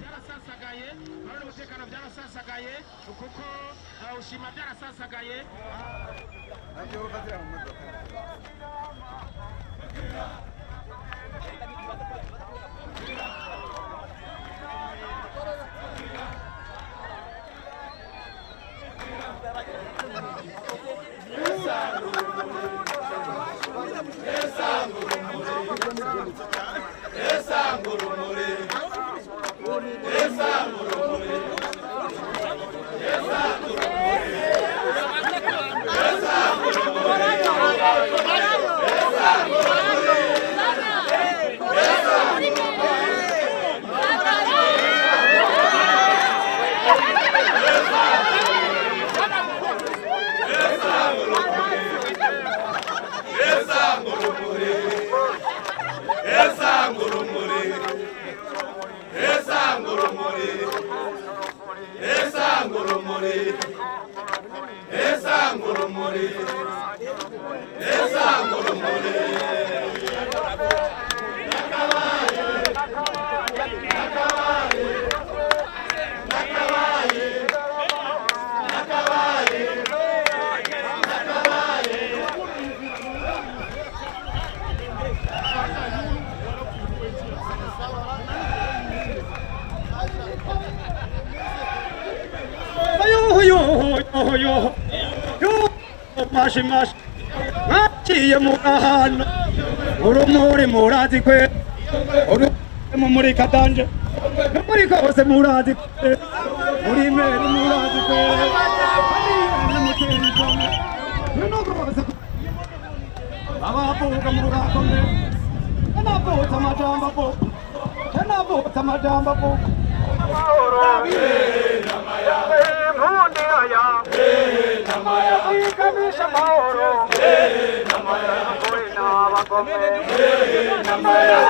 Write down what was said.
byarasasagaye barone umutekano byarasasagaye kuko ushima byarasasagaye ajyo ufatira mu modoka Mashimashi ngaciye mu gahano urumuri murazi kwe muri katanje muri kose murazi kwe muri meri murazi kwe abavuga mu rugakome anavutsa amajambo po Namaya